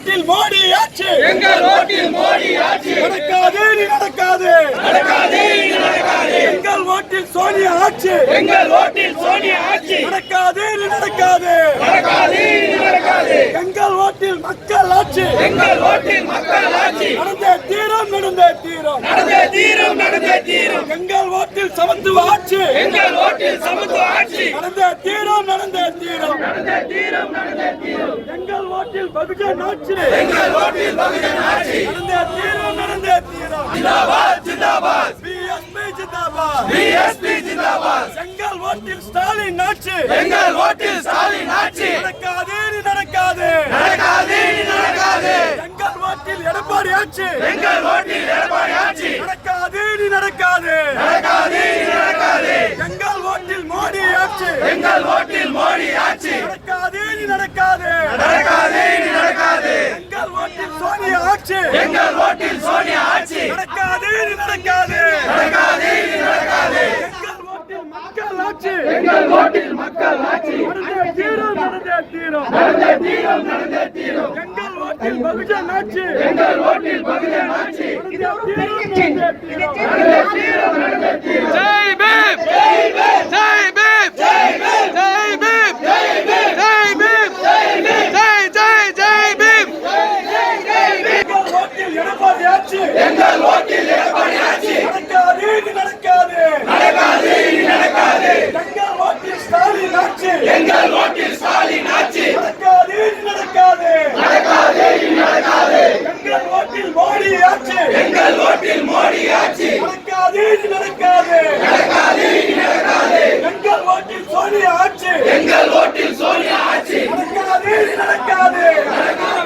ஓட்டில் மோடி ஆட்சி, எங்கள் ஓட்டில் மோடி ஆட்சி. நடக்காது நீ நடக்காது, நடக்காது நடக்காது. எங்கள் ஓட்டில் சோனியா ஆட்சி, எங்கள் ஓட்டில் சோனியா ஆட்சி. நடக்காது நீ நடக்காது, நடக்காது நடக்காது. எங்கள் ஓட்டில் மக்கள் ஆட்சி, எங்கள் ஓட்டில் மக்கள் ஆட்சி. நடந்தே தீரும் நடந்தே தீரும், நடந்தே தீரும் நடந்தே தீரும். எங்கள் ஓட்டில் சமத்துவ ஆட்சி, எங்கள் ஓட்டில் சமத்துவ ஆட்சி. நடந்தே தீரும் நடந்தே தீரும், நடந்தே தீரும் நடந்தே தீரும். எங்கள் ஓட்டில் பகுஜன் ஆட்சி, எங்கள் ஓட்டில் பகுஜன் ஆட்சி. நடந்தே தீரும் நடந்தே தீரும். ஜிந்தாபாத் ஜிந்தாபாத். பிஎஸ்பி ஜிந்தாபாத், பிஎஸ்பி ஜிந்தாபாத். எங்கள் ஓட்டில் ஸ்டாலின் ஆட்சி, எங்கள் ஓட்டில் ஸ்டாலின் ஆட்சி. நடக்காது நீ நடக்காது, நடக்காது நடக்காது. எங்கள் ஓட்டில் எடப்பாடி ஆட்சி, எங்கள் ஓட்டில் எடப்பாடி ஆட்சி. நடக்காது நீ நடக்காது, நடக்காது நடக்காது. எங்கள் ஓட்டில் மோடி ஆட்சி, எங்கள் ஓட்டில் மோடி ஆட்சி. நடக்காது நீ நடக்காது, நடக்காது நடக்காது. எங்கள் ஓட்டில் சோனியா ஆட்சி, எங்கள் ஓட்டில் சோனியா ஆட்சி. நடக்காது நீ நடக்காது, நடக்காது நடக்காது. எங்கள் ஓட்டில் மக்கள் ஆட்சி, எங்கள் ஓட்டில் மக்கள் ஆட்சி. நடந்தே தீரும் நடந்தே தீரும், நடந்தே தீரும் நடந்தே தீரும். எங்கள் ஓட்டில் பகுஜன் ஆட்சி, எங்கள் ஓட்டில் பகுஜன் ஆட்சி. நடந்தே தீரும் நடந்தே தீரும். நடந்தே தீரும் நடந்தே தீரும். ஜெய் பீம், ஜெய் பீம். ஜெய் பீம், ஜெய் பீம். ஜெய் பீம், ஜெய் பீம். ஜெய் பீம், ஜெய் பீம். ஜெய் ஜெய் ஜெய் பீம். ஜெய் பீம். எங்கள் ஓட்டில் எடப்பாடி ஆட்சி, எங்கள் ஓட்டில் எடப்பாடி ஆட்சி. நடக்காது நீ நடக்காது, நடக்காது நடக்காது. எங்கள் ஓட்டில் ஸ்டாலின் ஆட்சி, எங்கள் ஓட்டில் ஸ்டாலின் ஆட்சி. நடக்காது நீ நடக்காது, நடக்காது நடக்காது. எங்கள் ஓட்டில் மோடி ஆட்சி, எங்கள் ஓட்டில் மோடி ஆட்சி. நடக்காது நீ நடக்காது, நடக்காது நடக்காது. எங்கள் ஓட்டில் சோனியா ஆட்சி, எங்கள் ஓட்டில் சோனியா ஆட்சி. நடக்காது நீ நடக்காது.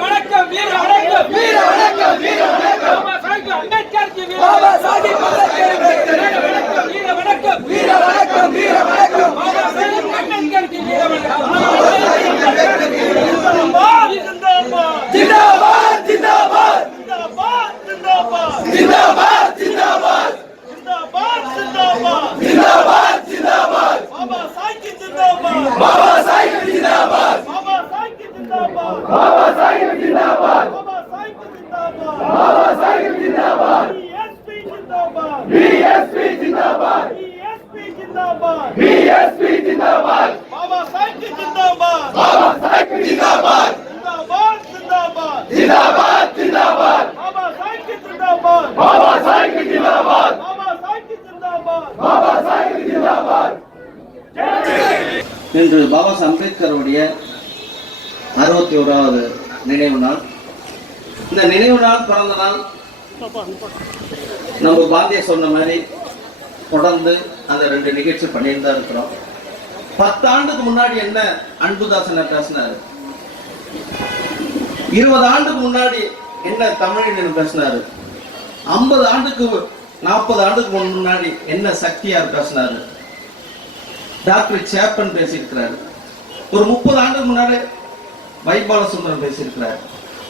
வணக்கம் வீர வணக்கம், வீர வணக்கம் வீர வணக்கம். பாபா சாஹிப் அம்பேத்கர் ஜி வீர பாபா சாஹிப் அம்பேத்கர் வணக்கம், வீர வணக்கம், வீர வணக்கம் வீர வணக்கம். பாபா சாஹிப் அம்பேத்கர் ஜி வீர வணக்கம். ஜிந்தாபாத் ஜிந்தாபாத் ஜிந்தாபாத். ஜிந்தாபாத் ஜிந்தாபாத் ஜிந்தாபாத் ஜிந்தாபாத். ஜிந்தாபாத் ஜிந்தாபாத். ஜிந்தாபாத் ஜிந்தாபாத். பாபா சாஹிப் ஜிந்தாபாத், பாபா சாஹிப் ஜிந்தாபாத். பாபா சாஹிப் ஜிந்தாபாத், பாபா சாஹிப் ஜிந்தாபாத். பாபா சாஹிப் ஜிந்தாபாத், பாபா சாஹிப் ஜிந்தாபாத். பிஎஸ்பி ஜிந்தாபாத், பிஎஸ்பி ஜிந்தாபாத். பிஎஸ்பி ஜிந்தாபாத், பிஎஸ்பி ஜிந்தாபாத். பாபா சாஹிப் ஜிந்தாபாத், பாபா சாஹிப் ஜிந்தாபாத். ஜிந்தாபாத் ஜிந்தாபாத், ஜிந்தாபாத் ஜிந்தாபாத். பாபா சாஹிப் ஜிந்தாபாத், பாபா சாஹிப் ஜிந்தாபாத். பாபா சாஹிப் ஜிந்தாபாத். பாபா சாஹிப் ஜிந்தாபாத். இன்று பாபா சாஹேப் அம்பேத்கருடைய 61வது நினைவு நாள். இந்த நினைவு நாள் பிறந்த நாள் நம்ம பாந்திய சொன்ன மாதிரி தொடர்ந்து அந்த 2 நிகழ்ச்சி பண்ணிட்டு தான் இருக்கிறோம். 10 ஆண்டுக்கு முன்னாடி என்ன அன்புதாசன் பேசினாரு, 20 ஆண்டுக்கு முன்னாடி என்ன தமிழின் பேசினாரு, 50 ஆண்டுக்கு 40 ஆண்டுக்கு முன்னாடி என்ன சக்தியார் பேசினாரு, டாக்டர் சேப்பன் பேசியிருக்கிறாரு, ஒரு 30 ஆண்டுக்கு முன்னாடி வைபாலசுந்தரம் பேசியிருக்கிறார்.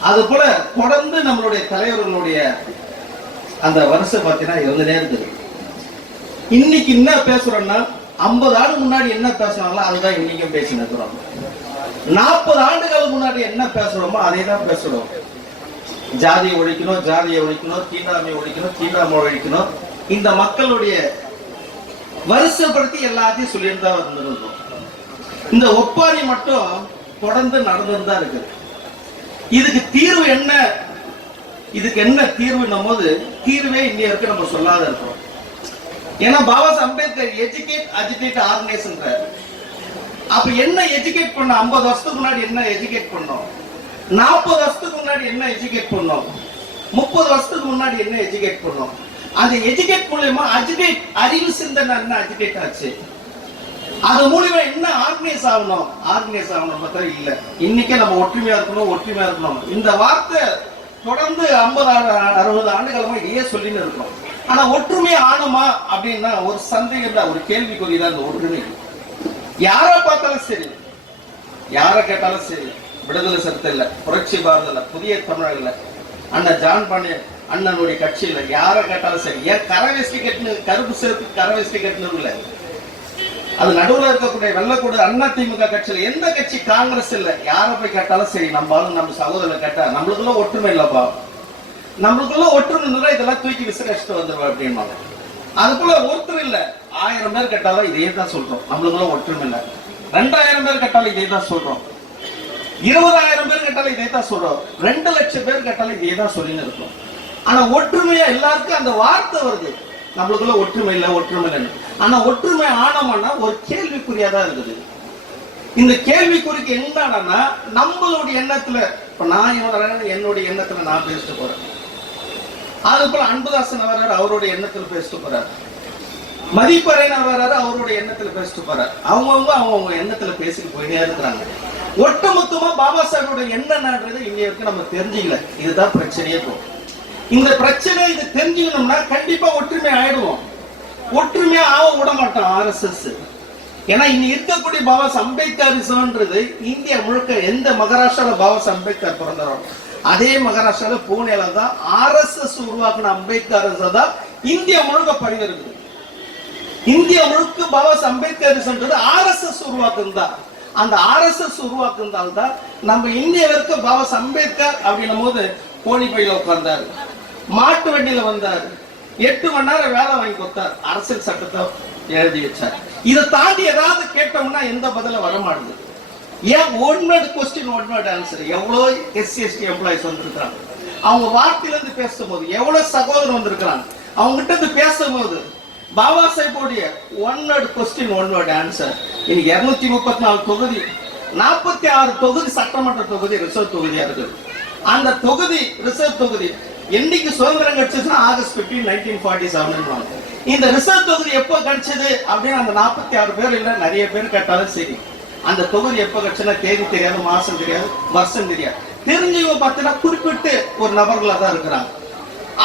அது போல தொடர்ந்து நம்மளுடைய தலைவர்களுடைய அந்த வருஷம் பார்த்தீங்கன்னா இருந்துட்டே இருக்குது. இன்னைக்கு என்ன பேசுறோம்னா 50 ஆண்டு முன்னாடி என்ன பேசுறாங்களோ அதுதான் இன்னைக்கும் பேசிட்டு இருக்கிறோம். 40 ஆண்டுகளுக்கு முன்னாடி என்ன பேசுறோமோ அதை தான் பேசுறோம். ஜாதியை ஒழிக்கணும், ஜாதியை ஒழிக்கணும், தீண்டாமையை ஒழிக்கணும், தீண்டாமை ஒழிக்கணும். இந்த மக்களுடைய வருஷப்படுத்தி எல்லாத்தையும் சொல்லிட்டு தான் வந்துருக்கோம். இந்த ஒப்பாரி மட்டும் தொடர்ந்து நடந்துட்டு தான் இருக்குது. இதுக்கு தீர்வு என்ன, இதுக்கு என்ன தீர்வுன்னும் போது தீர்வே இன்னைய வரைக்கும் நம்ம சொல்லாத இருக்கிறோம். ஏன்னா Baba Saheb Ambedkar educate agitate organisation. அப்ப என்ன எஜுகேட் பண்ணோம்? 50 வருஷத்துக்கு முன்னாடி என்ன எஜுகேட் பண்ணோம்? 40 வருஷத்துக்கு முன்னாடி என்ன எஜுகேட் பண்ணோம்? 30 வருஷத்துக்கு முன்னாடி என்ன எஜுகேட் பண்ணோம்? அந்த எஜுகேட் மூலமா அஜிடேட், அறிவு சிந்தனை என்ன அஜிடேட் ஆச்சு? அது மூலமா என்ன ஆர்கனைஸ் ஆகணும்? ஆர்கனைஸ் ஆகணும் பார்த்தா இல்ல. இன்னைக்கே நம்ம ஒற்றுமையா இருக்கணும், ஒற்றுமையா இருக்கணும். இந்த வார்த்தை தொடர்ந்து 50-60 ஆண்டுகளமா இதையே சொல்லின்னு இருக்கணும். ஆனா ஒற்றுமை ஆணுமா அப்படின்னா ஒரு சந்தேகம் தான், ஒரு கேள்விக்குறி தான். இந்த ஒற்றுமை யார பார்த்தாலும் சரி, யார கேட்டாலும் சரி, விடுதலை சிறுத்தை இல்ல, புரட்சி பாரதம் இல்ல, புதிய தமிழர் இல்ல, அண்ணன் ஜான் பாண்டியன் அண்ணனுடைய கட்சி இல்ல, யார கேட்டாலும் சரி, ஏன் கரவேஷ்டி கட்டினு, கருப்பு சிறப்பு கரவேஷ்டி கட்டினது இல்ல, அது நடுவுல இருக்கக்கூடிய வெள்ளக்கூட அண்ணா திமுக கட்சியில எந்த கட்சி காங்கிரஸ் இல்ல, யார போய் கேட்டாலும் சரி, நம்ம சகோதரனை கேட்டா நம்மளுக்குள்ள ஒற்றுமை இல்லப்பா, நம்மளுக்குள்ள ஒற்றுமை இருந்தா இதெல்லாம் தூக்கி விசிரிச்சுட்டு வந்துருவா அப்படின்பாங்க. அதுக்குள்ள ஒருத்தர் இல்ல, 1000 பேர் கேட்டாலும் இதே தான் சொல்றோம், நம்மளுக்குள்ள ஒற்றுமை இல்ல. 2000 பேர் கேட்டாலும் இதே தான் சொல்றோம், 20,000 பேர் கேட்டாலும் இதே தான் சொல்றோம், 2 லட்சம் பேர் கேட்டாலும் இதே தான் சொல்லின்னு இருக்கோம். ஆனா ஒற்றுமையா எல்லாருக்கும் அந்த வார்த்தை வருது, நம்மளுக்குள்ள ஒற்றுமை இல்ல ஒற்றுமை இல்லைன்னு. ஆனா ஒற்றுமை ஆனோம்னா ஒரு கேள்விக்குறியாதான் இருக்குது. இந்த கேள்விக்குறிக்கு என்னன்னா நம்மளுடைய எண்ணத்துல, இப்ப நான் என்னுடைய எண்ணத்துல நான் பேசிட்டு போறேன், அது போல அன்புதாசன் வர்றாரு அவருடைய எண்ணத்துல பேசிட்டு போறாரு, மதிப்பறையன் வர்றாரு அவருடைய எண்ணத்துல பேசிட்டு போறாரு, அவங்க எண்ணத்துல பேசிட்டு போயிட்டே இருக்கிறாங்க. ஒட்டுமொத்தமா பாபா சாஹிபோட எண்ணம்ன்றது இங்க இருக்கு நம்ம தெரிஞ்சுக்கல, இதுதான் பிரச்சனையே போகும். இந்த பிரச்சனை இது தெரிஞ்சுக்கணும்னா கண்டிப்பா ஒற்றுமை ஆயிடுவோம். ஒற்றுமையா ஆக விட மாட்டோம் RSS. ஏன்னா இங்க இருக்கக்கூடிய பாபா அம்பேத்கரிசம்ன்றது இந்தியா முழுக்க எந்த மகாராஷ்டிரால பாபா அம்பேத்கர் பிறந்தாரோ அதே மகாராஷ்டிரால பூனேல தான் RSS உருவாக்குன அம்பேத்கரிசம் தான் இந்தியா முழுக்க பரவி இருக்குது. இந்தியா முழுக்க பாபா அம்பேத்கரிசம்ன்றது RSS உருவாக்குனதுதான். அந்த RSS உருவாக்குனதால்தான் நம்ம இந்திய வரைக்கும் பாபா அம்பேத்கர் அப்படின்னும் போது கோணி பையில உட்கார்ந்தாரு, மாட்டு வண்டியில வந்தாரு, 8 மணி நேரம் வேலை வாங்கி கொடுத்தார், அரசியல் சட்டத்தை எழுதி வச்சார். இதை தாண்டி ஏதாவது கேட்டோம்னா எந்த பதில வர மாட்டேங்குது. ஏன் one word question one word answer? எவ்வளவு SC/ST எம்ப்ளாயிஸ் வந்திருக்கிறாங்க, அவங்க வார்த்தையில இருந்து பேசும்போது எவ்வளவு சகோதரர் வந்திருக்கிறாங்க, அவங்க கிட்ட இருந்து பேசும்போது பாபா சாஹிபோடைய one word question one word answer. இன்னைக்கு 234 தொகுதி, 46 தொகுதி சட்டமன்ற தொகுதி ரிசர்வ் தொகுதியா இருக்கு. அந்த தொகுதி ரிசர்வ் தொகுதி என்னைக்கு சுதந்திரம் கிடைச்சதுன்னா ஆகஸ்ட் 15, 1947. இந்த ரிசர்வ் தொகுதி எப்போ கிடைச்சது அப்படின்னு அந்த 46 பேர் இல்ல நிறைய பேர் கேட்டாலும் சரி, அந்த தொகுதி எப்போ கிடைச்சதுன்னா தேதி தெரியாது, மாசம் தெரியாது, வருஷம் தெரியாது. தெரிஞ்சவங்க பார்த்தீங்கன்னா குறிப்பிட்டு ஒரு நபர்களா தான் இருக்கிறாங்க.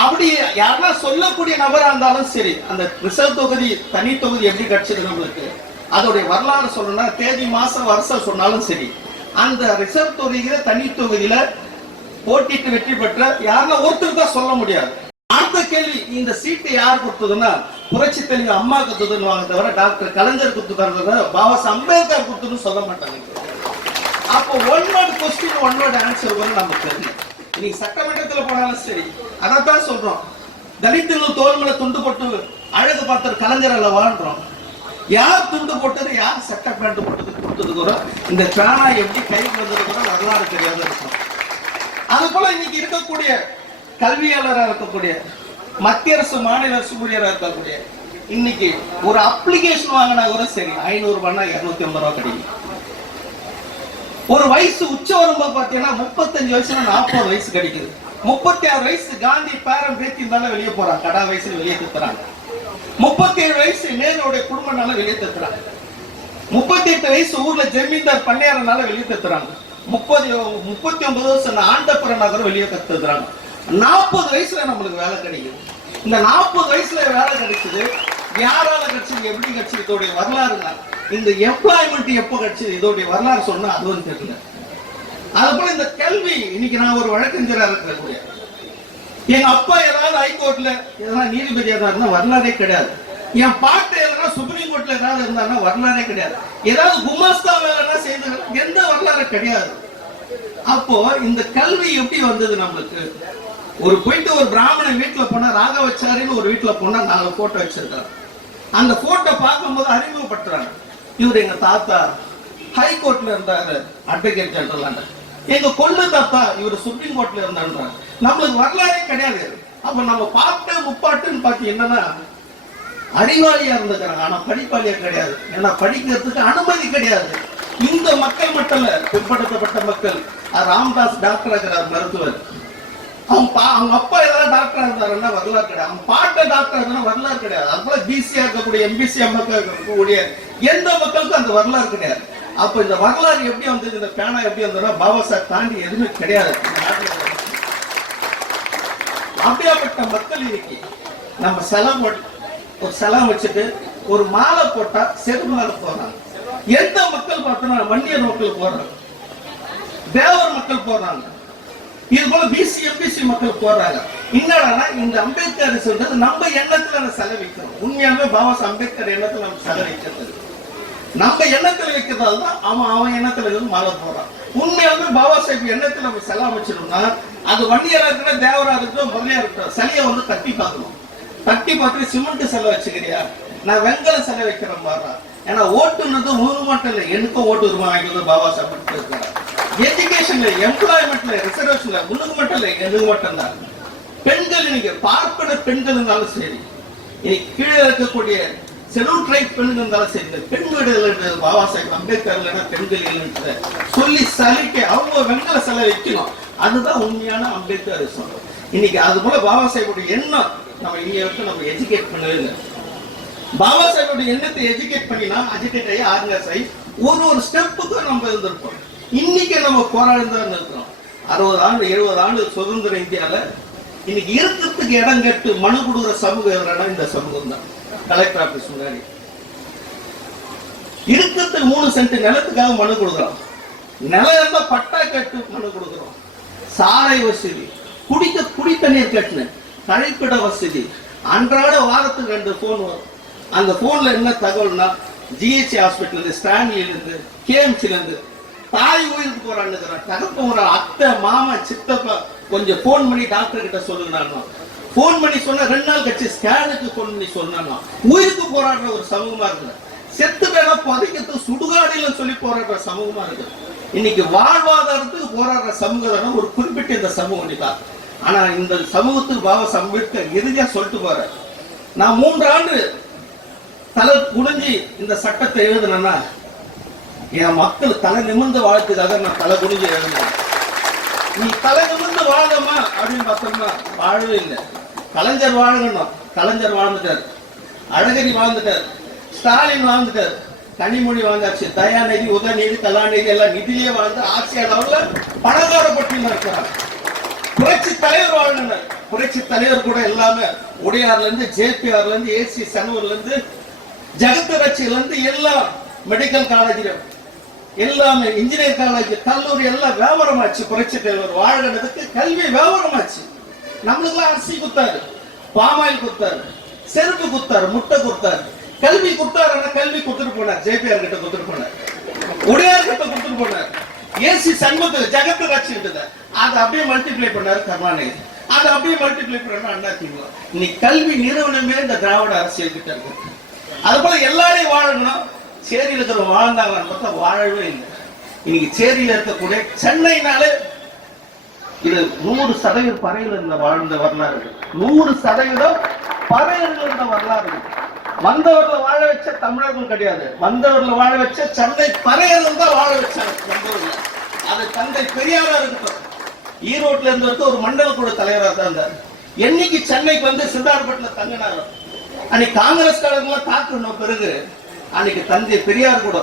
அப்படி யாருன்னா சொல்லக்கூடிய நபரா இருந்தாலும் சரி, அந்த ரிசர்வ் தொகுதி தனி தொகுதி எப்படி கிடைச்சது நம்மளுக்கு அதோடைய வரலாறு சொல்லணும்னா தேதி மாசம் வருஷம் சொன்னாலும் சரி, அந்த ரிசர்வ் தொகுதியில தனி தொகுதியில போட்டிட்டு வெற்றி பெற்ற யாருன்னா ஒருத்தர் தான் சொல்ல முடியாது. அடுத்த கேள்வி, இந்த சீட்டு யார் கொடுத்ததுன்னா புரட்சி தலைவி அம்மா கொடுத்ததுன்னு தவிர டாக்டர் கலைஞர் கொடுத்தது பாபா அம்பேத்கர் கொடுத்ததுன்னு சொல்ல மாட்டாங்க. அப்போ one word question one word answer வரும் நமக்கு தெரியும். நீங்க சட்டமன்றத்தில் போனாலும் சரி அதான் சொல்றோம், தலித்துகள் தோல்மலை துண்டு போட்டு அழகு பார்த்தர் கலைஞர் அல்ல வாழ்றோம். யார் துண்டு போட்டது, யார் சட்ட பேண்ட் போட்டது கொடுத்தது கூட இந்த பேனா எப்படி கைக்கு வந்தது கூட வரலாறு தெரியாத இருக்கும். அது போல இன்னைக்கு இருக்கக்கூடிய கல்வியாளராக இருக்கக்கூடிய மத்திய அரசு மாநில அரசு ஊழியராக இருக்கக்கூடிய இன்னைக்கு ஒரு அப்ளிகேஷன் வாங்கினா கூட சரி 500 ரூபாய்னா 250 ரூபாய் கிடைக்கும். ஒரு வயசு உச்ச வரும்போது பாத்தீங்கன்னா 35 வயசுல 40 வயசு கிடைக்குது. 36 வயசு காந்தி பேரன் பேத்தி இருந்தாலும் வெளியே போறாங்க, கடா வயசுல வெளியே தத்துறாங்க. 37 வயசு நேருடைய குடும்பம்னால வெளியே தத்துறாங்க. 38 வயசு ஊர்ல ஜமீன்தார் பண்ணையாரனால வெளியே தத்துறாங்க. 39 வருஷம் ஆண்டப்புற நகரம் வெளியே தத்துறாங்க. 40 வயசுல நம்மளுக்கு வேலை கிடைக்குது. இந்த 40 வயசுல வேலை கிடைச்சது யாரால கிடைச்சது, எப்படி கிடைச்சது, இதோடைய வரலாறுங்க. இந்த எம்ப்ளாய்மெண்ட் எப்போ கிடைச்சது, இதோடைய வரலாறு சொன்னா அதுவும் தெரியல. அது போல இந்த கல்வி, இன்னைக்கு நான் ஒரு வழக்கறிஞரா இருக்கக்கூடிய எங்க அப்பா ஏதாவது ஹைகோர்ட்ல ஏதாவது நீதிபதியா இருந்தா வரலாறே கிடையாது. என் பாட்டு எதனா சுப்ரீம் கோர்ட்ல ஏதாவது இருந்தாருன்னா வரலாறே கிடையாது. ஏதாவது குமாஸ்தா வேலைன்னா செய்து எந்த வரலாறு கிடையாது. அப்போ இந்த கல்வி எப்படி வந்தது நம்மளுக்கு? ஒரு போயிட்டு ஒரு பிராமணன் வீட்டுல போனா ராகவச்சாரின்னு ஒரு வீட்டுல போனா 4 போட்டோ வச்சிருக்காரு. அந்த போட்டோ பார்க்கும்போது அறிமுகப்படுத்துறாங்க, இவர் எங்க தாத்தா ஹைகோர்ட்ல இருந்தாரு அட்வொகேட் ஜெனரல், எங்க கொள்ளு தாத்தா இவர் சுப்ரீம் கோர்ட்ல இருந்தான்றாங்க. நம்மளுக்கு வரலாறே கிடையாது. அப்ப நம்ம பாட்டு முப்பாட்டுன்னு பார்த்து என்னன்னா அறிவாளியா இருந்துக்கிறாங்க, ஆனா படிப்பாளியா கிடையாது. ஏன்னா படிக்கிறதுக்கு அனுமதி கிடையாது. இந்த மக்கள் மட்டும் இல்ல, பிற்படுத்தப்பட்ட மக்கள். ராம்தாஸ் டாக்டர் இருக்கிறார், மருத்துவர். அவங்க அப்பா ஏதாவது டாக்டரா இருந்தாருன்னா வரலாறு கிடையாது. அவங்க பாட்ட டாக்டர் இருந்தா வரலாறு கிடையாது. அதுபோல பிசியா இருக்கக்கூடிய எம்பிசியா மக்கள் இருக்கக்கூடிய எந்த மக்களுக்கும் அந்த வரலாறு கிடையாது. அப்ப இந்த வரலாறு எப்படி வந்தது, இந்த பேனா எப்படி வந்ததுன்னா பாபா சாஹிப் தாண்டி எதுவுமே கிடையாது. அப்படியாப்பட்ட மக்கள் இன்னைக்கு நம்ம செலவு ஒரு செலவு வச்சுட்டு ஒரு மாலை போட்டா செருப்பு மாலை போடுறாங்க. எந்த மக்கள் பார்த்தோம்னா வன்னியர் மக்கள் போடுறாங்க, தேவர் மக்கள் போடுறாங்க, இது போல பிசி எம்பிசி மக்கள் போடுறாங்க. என்னடா இந்த அம்பேத்கர் சொல்றது நம்ம எண்ணத்துல செலவிக்கிறோம். உண்மையாவே பாபா அம்பேத்கர் எண்ணத்துல நம்ம செலவிக்கிறது. நம்ம எண்ணத்துல வைக்கிறதால தான் அவன் எண்ணத்துல இருந்து மாற போறான். உண்மையாலுமே பாபா சாஹிப் எண்ணத்துல நம்ம செல அமைச்சிருந்தோம்னா அது வண்டியாரா இருக்கட்டும், தேவரா இருக்கட்டும், முதலியா இருக்கட்டும், சிலையை வந்து தட்டி பார்க்கணும். தட்டி பார்த்து சிமெண்ட் செலை வச்சுக்கிறியா, நான் வெங்கல செலை வைக்கிறேன் பாரு. ஏன்னா ஓட்டுனது ஒரு மட்டும் இல்லை, எனக்கும் ஓட்டு உரிமை வாங்கினது பாபா சாஹிப் இருக்காரு. எஜுகேஷன்ல, எம்ப்ளாய்மெண்ட்ல, ரிசர்வேஷன்ல உனக்கு மட்டும் இல்லை, எனக்கு மட்டும் தான். பெண்கள் இன்னைக்கு பார்ப்பன பெண்கள் இருந்தாலும் சரி, இன்னைக்கு கீழே இருக்கக்கூடிய ஷெட்யூல் ட்ரைப் பெண்கள் இருந்தாலும் சரி, இந்த பெண் வீடுகள் பாபா சாஹிப் அம்பேத்கர் பெண்கள் சொல்லி சலிக்க அவங்க வெங்கல சிலை வைக்கணும். அதுதான் உண்மையான அம்பேத்கர் சொல்றோம். இன்னைக்கு அது போல பாபா சாஹிபுடைய எண்ணம் நம்ம இங்க வரைக்கும் நம்ம எஜுகேட் பண்ணவே இல்லை. பாபா சாஹிபுடைய எண்ணத்தை எஜுகேட் பண்ணினா அஜிடேட் ஆகி ஆர்கனைஸ் ஆகி ஒரு ஸ்டெப்புக்கு நம்ம இருந்திருப்போம். இன்னைக்கு நம்ம போராடி தான் இருக்கிறோம். 60 ஆண்டு 70 ஆண்டு சுதந்திர இந்தியால இன்னைக்கு இருக்கிறதுக்கு இடம் கேட்டு மனு கொடுக்குற சமூகம் எதுனா இந்த சமூகம் தான். கலெக்டர் ஆபீஸ் முன்னாடி இருக்கிறதுக்கு 3 சென்ட் நிலத்துக்காக மனு கொடுக்குறோம். நிலம் இருந்தா பட்டா கேட்டு மனு கொடுக்குறோம். சாலை வசதி, குடி தண்ணீர் கட்டின, கழிப்பிட வசதி, அன்றாட வாரத்துக்கு 2 போன் வரும். அந்த போன்ல என்ன தகவல்னா ஜிஹெச் ஹாஸ்பிட்டல் இருந்து, ஸ்டான்லில இருந்து, கேஎம்சில இருந்து தாய் உயிருக்கு போறான்னு, தகப்ப ஒரு அத்தை, மாமா, சித்தப்பா கொஞ்சம் போன் பண்ணி டாக்டர் கிட்ட சொல்லுங்க. போன் பண்ணி சொன்ன 2 நாள் கழிச்சு ஸ்கேனுக்கு போன் பண்ணி சொன்னா உயிருக்கு போராடுற ஒரு சமூகமா இருக்கு. செத்து பேர புதைக்கிறது சுடுகாடில சொல்லி போராடுற சமூகமா இருக்கு. இன்னைக்கு வாழ்வாதாரத்துக்கு போராடுற சமூகம் ஒரு குறிப்பிட்ட இந்த சமூகம் தான். ஆனா இந்த சமூகத்துக்கு பாபா அம்பேத்கர் இறுதியா சொல்லிட்டு போற, நான் 3 ஆண்டு தலை குடிஞ்சு இந்த சட்டத்தை எழுதுனா என் மக்கள் தலை நிமிர்ந்து வாழ்த்துக்காக நான் தலை குடிஞ்சு எழுதுனேன். நீ தலை நிமிர்ந்து வாழமா அப்படின்னு பார்த்தோம்னா வாழவே இல்லை. கலைஞர் வாழணும், கலைஞர் வாழ்ந்துட்டார், அழகிரி வாழ்ந்துட்டார், ஸ்டாலின் வாழ்ந்துட்டார், கனிமொழி வாழ்ந்தாச்சு, தயாநிதி, உதயநிதி, கலாநிதி எல்லாம் நிதியிலே வாழ்ந்து ஆட்சியாளர்ல பணக்கார பட்டியல இருக்கிறார். புரட்சி தலைவர் வாழ்ந்தார். புரட்சி தலைவர் கூட எல்லாமே உடையார்ல இருந்து, ஜேபிஆர்ல இருந்து, ஏசி சனூர்ல இருந்து, ஜெகத்தராட்சியில இருந்து எல்லாம் மெடிக்கல் காலேஜ்ல எல்லாமே, இன்ஜினியர் காலேஜ், கல்லூரி எல்லாம் வியாபாரமாச்சு. புரட்சி தலைவர் வாழ்கிறதுக்கு கல்வி வியாபாரமாச்சு. நம்மளுக்கெல்லாம் அரிசி குத்தாரு, பாமாயில் குத்தாரு, செருப்பு குத்தாரு, முட்டை குத்தாரு, கல்வி குத்தாரு. கல்வி கொடுத்துட்டு போனார், ஜேபிஆர் கிட்ட கொடுத்துட்டு போனார், உடையார் கிட்ட கொடுத்துட்டு போனார், ஏசி சண்முக ஜெகத்தராட்சி இருந்தது அதை அப்படியே மல்டிப்ளை பண்ணாரு கருணாநிதி, அதை அப்படியே மல்டிப்ளை பண்ண அண்ணா திமுக. இன்னைக்கு கல்வி நிறுவனமே இந்த திராவிட அரசியல் கிட்ட இருக்கு. அது போல எல்லாரையும் வாழணும். சேரியில் இருக்கிற வாழ்ந்தாங்கன்னு பார்த்தா வாழவே இல்லை. இன்னைக்கு சேரியில் இருக்கக்கூடிய சென்னைனாலே இது 100% பறையில் இருந்த வாழ்ந்த வரலாறு, 100% பறையில் இருந்த வரலாறு. வந்தவர்களை வாழ வச்ச தமிழர்கள் கிடையாது, வந்தவர்களை வாழ வச்ச சென்னை பறையில் தான் வாழ வச்சாங்க வந்தவர்கள். அது தந்தை பெரியாரா இருக்கட்டும், ஈரோட்ல இருந்தவருக்கு ஒரு மண்டல கூட தலைவராக தான் இருந்தார். என்னைக்கு சென்னைக்கு வந்து சிந்தார்பட்டில் தங்கினாரோ அன்னைக்கு காங்கிரஸ் காரங்களாம் தாக்குன பிறகு அன்னைக்கு தந்தை பெரியார் கூட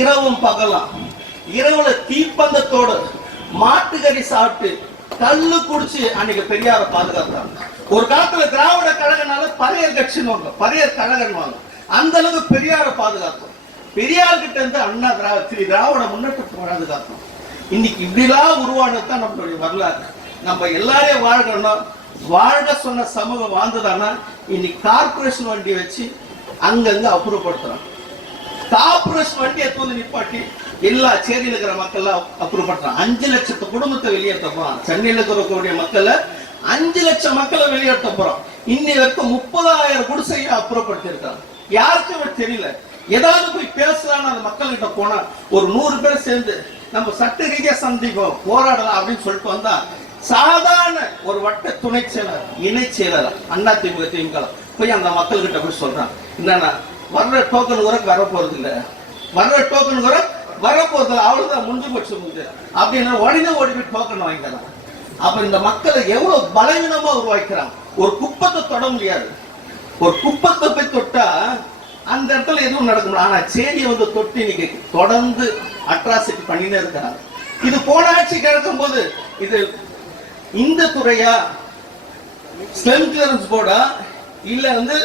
இரவும் பகலாம், இரவுல தீப்பந்தத்தோடு மாட்டுக்கறி சாப்பிட்டு கல்லு குடிச்சு அன்னைக்கு பெரியார பாதுகாத்தாங்க. ஒரு காலத்துல திராவிட கழகனால பறையர் கட்சின்னு, பறையர் கழகன்வாங்க. அந்த அளவுக்கு பெரியார பாதுகாத்தோம். பெரியார் கிட்ட இருந்து அண்ணா திராவிட முன்னேற்ற பாதுகாத்தோம். இன்னைக்கு இப்படிலாம் உருவானதுதான் நம்மளுடைய வரலாறு. நம்ம எல்லாரையும் வாழ்க்கணும். வாழ்க சொன்ன சமூகம் வாழ்ந்துதானா இன்னைக்கு கார்பரேஷன் வண்டி வச்சு அங்கங்க அப்புறப்படுத்துறாங்க. கார்பரேஷன் வண்டி எடுத்து வந்து நிப்பாட்டி எல்லா சேரியில் இருக்கிற மக்கள் அப்புறப்படுத்துறாங்க. 5 லட்சத்து குடும்பத்தை வெளியேற்ற போறோம். சென்னையில் இருக்கக்கூடிய மக்கள் 5 லட்சம் மக்களை வெளியேற்ற போறோம். இன்னி வரைக்கும் 30,000 குடிசையை அப்புறப்படுத்தி இருக்காங்க. யாருக்கும் தெரியல. ஏதாவது போய் பேசலான்னு அந்த மக்கள் கிட்ட போனா ஒரு 100 பேர் சேர்ந்து நம்ம சட்ட ரீதியா சந்திப்போம், போராடலாம் அப்படின்னு சொல்லிட்டு வந்தா சாதாரண ஒரு வட்ட துணை செயலர், இணை செயலர் அண்ணா திமுக போய் அந்த மக்கள் கிட்ட போய் சொல்றாங்க, என்னன்னா வர்ற டோக்கன் கூட வரப்போறது இல்ல, வர்ற டோக்கன் கூட வரப்போறது அவ்வளவுதான், முடிஞ்சு போச்சு அப்படின்னு உடனே ஓடி போய் டோக்கன் வாங்கிக்கிறாங்க. அப்ப இந்த மக்களை எவ்வளவு பலவீனமா உருவாக்கிறாங்க. ஒரு குப்பத்தை தொட முடியாது. ஒரு குப்பத்தை போய் தொட்டா அந்த இடத்துல எதுவும் நடக்க முடியும். ஆனா சேரியை வந்து தொட்டி இன்னைக்கு தொடர்ந்து அட்ராசிட்டி பண்ணினே இருக்கிறாங்க. இது போன ஆட்சி கிடக்கும் போது இது இந்த துறையா, ஸ்லெம் கிளியரன்ஸ் போர்டா, இல்ல வந்து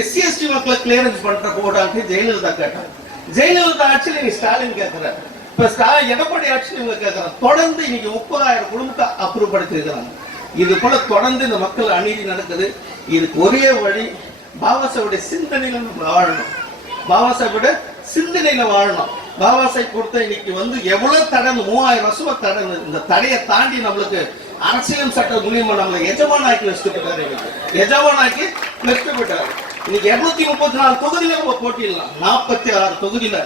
எஸ்சி எஸ்டி மக்களை கிளியரன்ஸ் பண்ற போர்டான்னு ஜெயலலிதா கேட்டாங்க. ஜெயலலிதா ஆட்சியில் நீ ஸ்டாலின் கேட்கிறாரு, இப்ப எடப்பாடி ஆட்சியில் இவங்க கேட்கிறாங்க. தொடர்ந்து இன்னைக்கு 30,000 குடும்பத்தை அப்ரூவ் படுத்தி இருக்கிறாங்க. இது போல தொடர்ந்து இந்த மக்கள் அநீதி நடக்குது. இதுக்கு ஒரே வழி பாபா சாஹிபுடைய சிந்தனையில நம்ம வாழணும். பாபா சாஹிபுடைய சிந்தனையில வாழணும். பாபா சாஹிப் கொடுத்த இன்னைக்கு வந்து எவ்வளவு தடை, 3000 வருஷமா தடை. இந்த தடையை தாண்டி நம்மளுக்கு அரசியல் சட்ட மூலியமா நம்மளை எஜமானாக்கி வச்சுட்டு போயிட்டாரு. எஜமானாக்கி வச்சுட்டு போயிட்டாரு. இன்னைக்கு 234 தொகுதியில நம்ம போட்டிடலாம். 46 தொகுதியில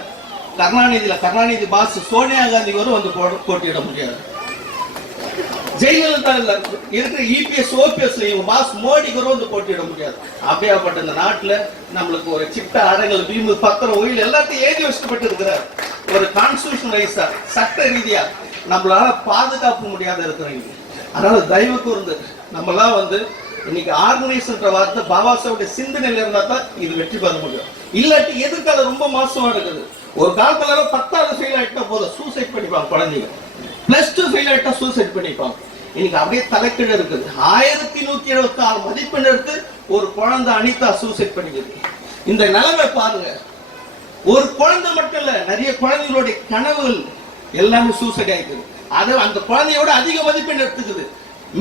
கருணாநிதி பாஸ் சோனியா காந்தி வரும் வந்து போட்டியிட முடியாது. ஜெயலலிதா இருக்கிற இபிஎஸ் ஓபிஎஸ் இவங்க பாஸ் மோடி கூட வந்து போட்டியிட முடியாது. அப்படியாப்பட்ட இந்த நாட்டுல நம்மளுக்கு ஒரு சிட்ட அடங்கல் பீம்பு பத்திரம் ஒயில் எல்லாத்தையும் ஏறி வச்சுட்டு இருக்கிறார். ஒரு கான்ஸ்டிடியூஷன் ரைஸா சட்ட ரீதியா நம்மளால பாதுகாப்பு முடியாத இருக்கிறவங்க. அதனால தயவு கூர்ந்து நம்மளாம் வந்து இன்னைக்கு ஆர்கனைஸ்ன்ற வார்த்தை பாபா சாஹிபுடைய சிந்தனையில இருந்தா தான் இது வெற்றி பெற முடியும். இல்லாட்டி எதிர்காலம் ரொம்ப மோசமா இருக்குது. ஒரு காலத்துல 10வது ஃபெயில் ஆயிட்டா போதும் சூசைட் பண்ணிப்பாங்க குழந்தைங்க. +2 ஃபெயில் ஆயிட்டா சூசைட் பண்ணிப்பாங்க. இன்னைக்கு அப்படியே தலைக்கீழ இருக்குது. 1176 மதிப்பெண் எடுத்து ஒரு குழந்தை அனிதா சூசைட் பண்ணிக்குது. இந்த நிலைமை பாருங்க. ஒரு குழந்தை மட்டும் இல்ல, நிறைய குழந்தைகளுடைய கனவுகள் எல்லாமே சூசைட் ஆயிடுது. அது அந்த குழந்தையோட அதிக மதிப்பெண் எடுத்துக்குது.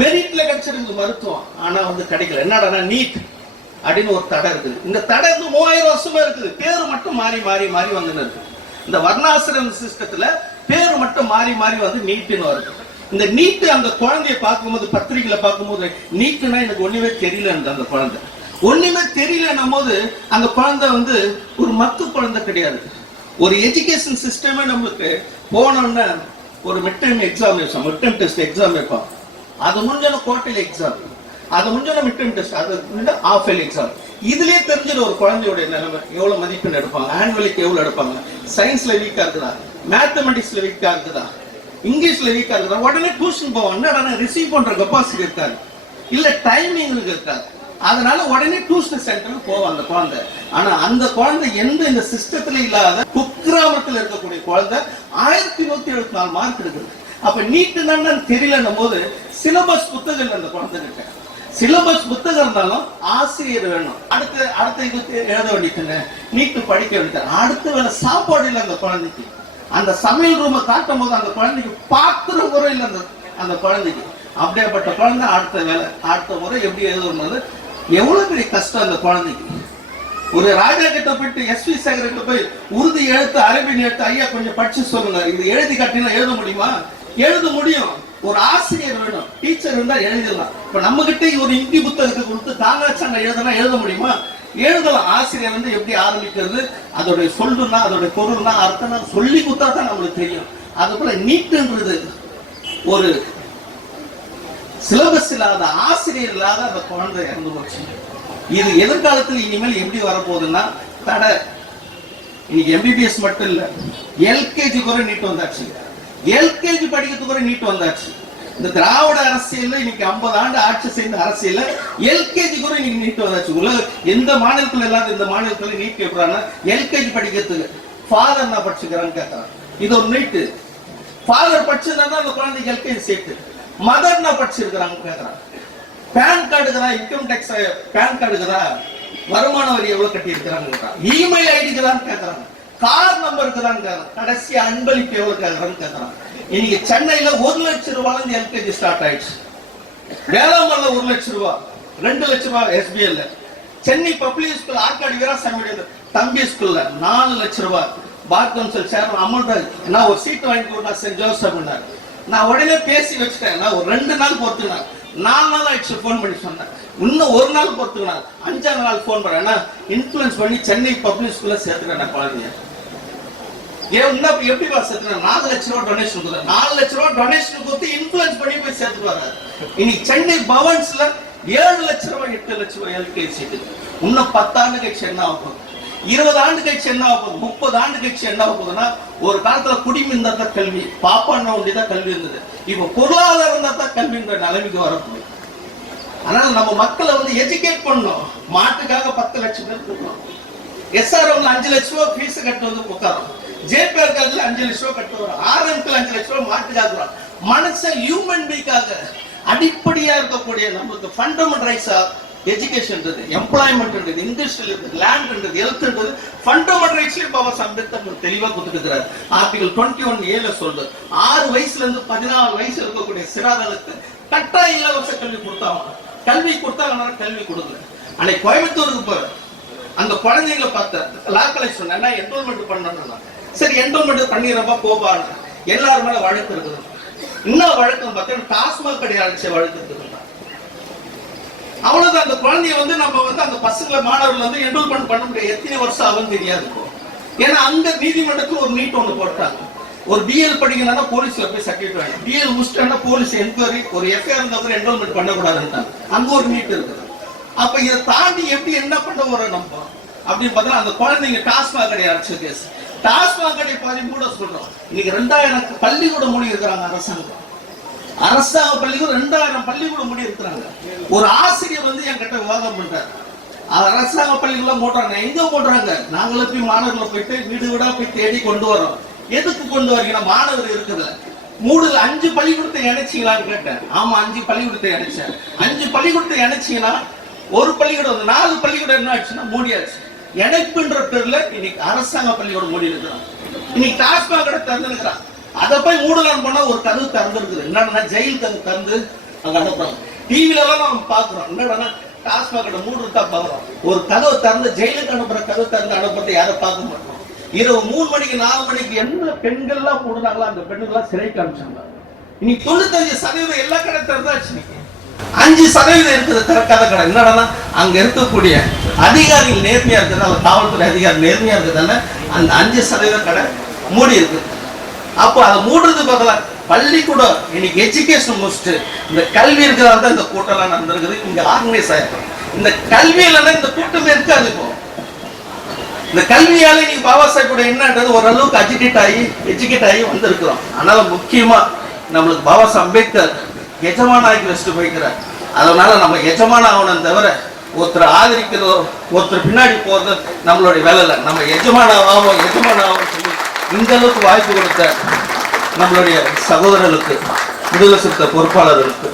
மெரிட்ல கிடைச்சிருக்கு மருத்துவம், ஆனா வந்து கிடைக்கல. என்னடா நீட் அப்படின்னு ஒரு தடை இருக்குது. இந்த தடை 3000 வருஷமா இருக்குது. பேரு மட்டும் மாறி மாறி மாறி வந்து இருக்கு. இந்த வர்ணாசிரம சிஸ்டத்துல பேரு மட்டும் மாறி மாறி வந்து நீட்டுன்னு வருது. இந்த நீட்டு அந்த குழந்தைய பார்க்கும்போது, பத்திரிகையில பார்க்கும்போது நீட்டுனா எனக்கு ஒண்ணுமே தெரியல. அந்த குழந்தை ஒண்ணுமே தெரியலன்னும் போது அந்த குழந்தை வந்து ஒரு மக்கு குழந்தை கிடையாது. ஒரு எஜுகேஷன் சிஸ்டமே நம்மளுக்கு போனோம்னா ஒரு மிட் டெர்ம் டெஸ்ட் எக்ஸாம் வைப்பான். அது முடிஞ்ச குவார்டர்லி எக்ஸாம், அது முடிஞ்ச மிட் டெர்ம் டெஸ்ட், அது ஹாஃப் இயர்லி எக்ஸாம். இதுலயே தெரிஞ்சிடும் ஒரு குழந்தையோட நிலைமை எவ்வளவு மதிப்பெண் எடுப்பாங்க, ஆனுவலுக்கு எவ்வளவு எடுப்பாங்க, சயின்ஸ்ல வீக்கா இருக்குதா, மேத்தமெட்டிக்ஸ்ல வீக்கா இருக்குதா, இங்கிலீஷ்ல வீக்கா இருக்குதா, உடனே டியூஷன் போவாங்க. ரிசீவ் பண்ற கெப்பாசிட்டி இருக்காது, இல்ல டைமிங் இருக்காது. அதனால உடனே டியூஷன் சென்டருக்கு போவாங்க அந்த குழந்தை. ஆனா அந்த குழந்தை இந்த சிஸ்டத்துல இல்லாத குக்கிராமத்துல இருக்கக்கூடிய குழந்தை 1174 மார்க் எடுக்குது. அப்ப நீட்டு என்னன்னு தெரியலன்னும் போது சிலபஸ் புத்தகம் அந்த குழந்தை கிட்ட. சிலபஸ் புத்தகம் இருந்தாலும் ஆசிரியர் வேணும். அடுத்த இது எழுத வேண்டியதுங்க, நீட்டு படிக்க வேண்டியது. அடுத்த வேலை சாப்பாடு இல்லை அந்த குழந்தைக்கு. அந்த சமையல் ரூமை காட்டும் போது அந்த குழந்தைக்கு பாத்திரம் கூட இல்லை அந்த குழந்தைக்கு. அப்படியேப்பட்ட குழந்தை அடுத்த முறை எப்படி எழுதுறது எவ்வளவு பெரிய கஷ்டம் அந்த குழந்தைக்கு. ஒரு ராஜா கிட்ட போயிட்டு எஸ்வி சேகர் கிட்ட போய் உருது எழுத்து அரபின் எழுத்து ஐயா கொஞ்சம் படிச்சு சொல்லுங்க, இது எழுதி காட்டினா எழுத முடியுமா? எழுத முடியும். ஒரு ஆசிரியர் வேணும், டீச்சர் இருந்தா எழுதலாம். இப்ப நம்ம கிட்ட ஒரு இந்தி புத்தகத்தை கொடுத்து தாங்காச்சாங்க எழுத முடியுமா? எழுதலாம். ஆசிரியர் வந்து எப்படி ஆரம்பிக்கிறது, அதோடைய சொல்லுனா அதோடைய பொருள்னா அர்த்தம் சொல்லி கொடுத்தா தான் நம்மளுக்கு தெரியும். அது போல நீட்டுன்றது ஒரு சிலபஸ் இல்லாத, ஆசிரியர் இல்லாத அந்த குழந்தை இறந்து போச்சு. இது எதிர்காலத்தில் இனிமேல் எப்படி வரப்போகுதுன்னா தடை. இன்னைக்கு எம்பிபிஎஸ் மட்டும் இல்ல, எல்கேஜி கூட நீட் வந்தாச்சு. எல்கேஜி படிக்கிறதுக்கு கூட நீட் வந்தாச்சு. இந்த திராவிட அரசியல் இன்னைக்கு 50 ஆண்டு ஆட்சி செய்த அரசியல் எல்கேஜி கூட இன்னைக்கு நீட் வந்தாச்சு. உலக எந்த மாநிலத்துல இல்லாத இந்த மாநிலத்துல நீட் எப்படான்னா எல்கேஜி படிக்கிறதுக்கு ஃபாதர் என்ன படிச்சுக்கிறான்னு கேட்கறான். இது ஒரு நீட்டு. ஃபாதர் படிச்சிருந்தா அந்த குழந்தைக்கு எல்கேஜி சேர்த்து. மதர் என்ன படிச்சிருக்கிறாங்க கேட்கறான். பேன் கார்டுக்குதா, இன்கம் டேக்ஸ் பேன் கார்டுக்குதா, வருமான வரி எவ்வளவு கட்டி இருக்கிறாங்க, இமெயில் ஐடிக்குதான் கேட்கறாங்க, கார் நம்பர் இருக்குதான்னு கேட்கறாங்க, கடைசி அன்பளிப்பு எவ்வளவு கேட்கறான்னு கேட்கறாங்க. இன்னைக்கு சென்னையில 1 லட்சம் ரூபாய் எல்கேஜி ஸ்டார்ட் ஆயிடுச்சு. வேளாங்கல்ல 1 லட்சம் ரூபாய், 2 லட்சம் ரூபாய் SPL. Chennai public school Arcot Veerasamy தம்பி ஸ்கூல்ல 4 லட்சம் ரூபாய். பார் கவுன்சில் சேர்மன் அமௌண்ட் நான் ஒரு சீட் வாங்கி கொடுத்தா சென்ட் ஜோசப். நான் உடனே பேசி வச்சுட்டேன். நான் ஒரு 2 நாள் பொறுத்துக்கினேன், 4 நாள் ஆயிடுச்சு போன் பண்ணி சொன்னேன். இன்னும் 1 நாள் பொறுத்துக்கினேன், 5ஆவது நாள் போன் பண்ணேன். இன்ஃபுளுன்ஸ் பண்ணி சென்னை பப்ளிக் ஸ்கூல்ல சேர்த்துக்கிறேன் குழந்தைய. எப்படி சேர்த்துக்கிறேன்? 4 லட்சம் ரூபாய் டொனேஷன் கொடுத்தேன். 4 லட்சம் ரூபாய் டொனேஷன் கொடுத்து இன்ஃபுளுன்ஸ் பண்ணி போய் சேர்த்துக்குவாங்க. இன்னைக்கு சென்னை பவன்ஸ்ல 7 லட்சம் ரூபாய் 8 லட்சம் ரூபாய் எல்கேஜி சீட்டு. இன்னும் 10 ஆண்டு கழிச்சு என்ன ஆகும், 20 ஆண்டு கழிச்சு என்ன ஆகும், 30 ஆண்டு கழிச்சு என்ன ஆகுதுன்னா, ஒரு காலத்துல குடிமை இருந்தா தான் கல்வி, பாப்பாண்ண ஒண்டிதான் கல்வி இருந்தது. இப்ப பொருளாதாரம் இருந்தா தான் கல்வின்ற நிலைமைக்கு வரக்கூடிய. அதனால நம்ம மக்களை வந்து எஜுகேட் பண்ணணும். மாட்டுக்காக 10 லட்சம் பேர் கொடுக்கணும். எஸ்ஆர்எம்ல 5 லட்சம் ரூபாய் ஃபீஸ் கட்டு வந்து உட்காரும். ஜேபிஆர் காலத்துல 5 லட்சம் ரூபாய் கட்டு வரும். ஆர்எம்ல 5 லட்சம் ரூபாய் மாட்டுக்காக. மனுஷன் ஹியூமன் பீக்காக அடிப்படையா இருக்கக்கூடிய நமக்கு fundamental rights education, employment, industrial, land, health, fundamental ரைட்ஸ்லயே பாபா அம்பேத்கர் தெளிவா கொடுத்துருக்கிறார். ஆர்டிகல் 21A சொல்லுது 6 வயசுல இருந்து 14 வயசு இருக்கக்கூடிய சிறார்களுக்கு கட்டாய இலவச கல்வி கொடுத்தாங்க. கல்வி கொடுத்தாங்க, கல்வி கொடுக்கல. அன்னைக்கு கோயம்புத்தூருக்கு அந்த குழந்தைங்களை பார்த்தேன். லா கலெக்ட் சொன்னா என்ரோல்மெண்ட் பண்ணணும். சரி என்ரோல்மெண்ட் பண்ணிடுறப்ப போபான்னு எல்லாரும் மேல வழக்கு இருக்குது. இன்னும் வழக்கம் பார்த்தா டாஸ்மாக் கடை அழைச்ச வழக்கு இருக்குது. அவ்வளவுதான். அந்த குழந்தைய வந்து நம்ம வந்து அந்த பசங்களை மாணவர்கள் வந்து என்ரோல்மெண்ட் பண்ண முடியாது. எத்தனை வருஷம் ஆகும் தெரியாது. ஏன்னா அங்க நீதிமன்றத்துக்கு ஒரு நீட் ஒண்ணு போட்டாங்க. ஒரு பிஎல் படிக்கணும்னா போலீஸ்ல போய் சர்டிஃபிகேட் வாங்கி, பிஎல் முடிச்சிட்டா போலீஸ் என்கொயரி ஒரு எஃப்ஐஆர் இருந்தாலும் என்ரோல்மெண்ட் பண்ணக்கூடாதுன்னு அங்க ஒரு நீட் இருக்குது. அப்ப இதை தாண்டி எப்படி என்ன பண்ண போறோம் நம்ம அப்படின்னு பார்த்தா அந்த குழந்தைங்க டாஸ்மாக் கடை அரைச்ச கேஸ். டாஸ்மாக் கடை பாதி மூட சொல்றோம். இன்னைக்கு 2000 பள்ளிக்கூடம் மூடி இருக்கிறாங்க. அரசாங்க பள்ளிக்கூடம் 2000 பள்ளிக்கூடம் மூடி இருக்கிறாங்க. ஒரு ஆசிரியர் வந்து என்கிட்ட விவாதம் பண்றாரு. அரசாங்க பள்ளிக்கூடம் மூடுறாங்க. எங்க மூடுறாங்க? நாங்களும் போய் மாணவர்களை போயிட்டு வீடு வீடா போய் தேடி கொண்டு வரோம். எதுக்கு கொண்டு வரீங்கன்னா மாணவர் இருக்குது. 5 பள்ளிக்கூடத்தை இணைச்சிங்களான்னு கேட்டேன். ஆமா 5 பள்ளிக்கூடத்தை இணைச்சேன். 5 பள்ளிக்கூடத்தை இணைச்சிங்கன்னா ஒரு பள்ளிக்கூடம் 4 பள்ளிக்கூடம் என்ன ஆச்சுன்னா மூடியாச்சு. இணைப்புன்ற பேர்ல இன்னைக்கு அரசாங்க பள்ளிக்கூடம் மூடி இருக்கிறான். இன்னைக்கு டாஸ்மாக் கடை திறந்துருக்கிறான். அதை போய் மூடலான்னு போனா ஒரு கதவு திறந்துருக்குது. என்னன்னா ஜெயில் கதவு திறந்து அங்க அனுப்புறாங்க. டிவில எல்லாம் நம்ம பாக்குறோம். என்னன்னா டாஸ்மாக் கடை மூடுறதா பாக்குறோம். ஒரு கதவு திறந்து ஜெயிலுக்கு அனுப்புற கதவு திறந்து அனுப்புறதை யாரை பார்க்க மாட்டோம். இரவு 3 மணிக்கு 4 மணிக்கு எந்த பெண்கள் எல்லாம் மூடுனாங்களோ அந்த பெண்கள் எல்லாம் சிறைக்கு அனுப்பிச்சாங்க. இன்னைக்கு 95% எல்லா கடை திறந்தாச்சு. 5% இருக்குது திறக்காத கடை. என்னன்னா அங்க இருக்கக்கூடிய அதிகாரிகள் நேர்மையா இருக்கிறது, காவல்துறை அதிகாரி நேர்மையா இருக்கிறதால அந்த 5% கடை மூடி இருக்கு. அப்போ அதை மூடுறது பதிலா பள்ளிக்கூடம் இன்னைக்கு எஜுகேஷன் முடிச்சுட்டு இந்த கல்வி இருக்கிறதால தான் இந்த கூட்டம் எல்லாம் நடந்திருக்குது. இங்க ஆர்கனைஸ் ஆயிருக்கும். இந்த கல்வியில இந்த கூட்டமே இருக்காது. இப்போ இந்த கல்வியால இன்னைக்கு பாபா சாஹிப் என்னன்றது ஓரளவுக்கு எஜுகேட் ஆகி வந்திருக்கிறோம். அதனால முக்கியமா நம்மளுக்கு பாபா சாஹிப் அம்பேத்கர் எஜமான ஆகி வச்சுட்டு போய்க்கிறார். அதனால நம்ம எஜமான ஆகணும் தவிர ஒருத்தர் ஆதரிக்கிறதோ ஒருத்தர் பின்னாடி போறது நம்மளுடைய வேலை இல்லை. நம்ம எஜமான ஆகும் சொல்லி இந்த அளவுக்கு வாய்ப்பு கொடுத்த நம்மளுடைய சகோதரர்களுக்கு, விடுதலை சிறுத்தை பொறுப்பாளர்களுக்கு,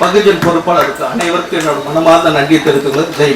பகுஜன் பொறுப்பாளருக்கு அனைவருக்கும் என்னோட மனமார்ந்த நன்றி தெரிவித்துள்ளது. ஜெய்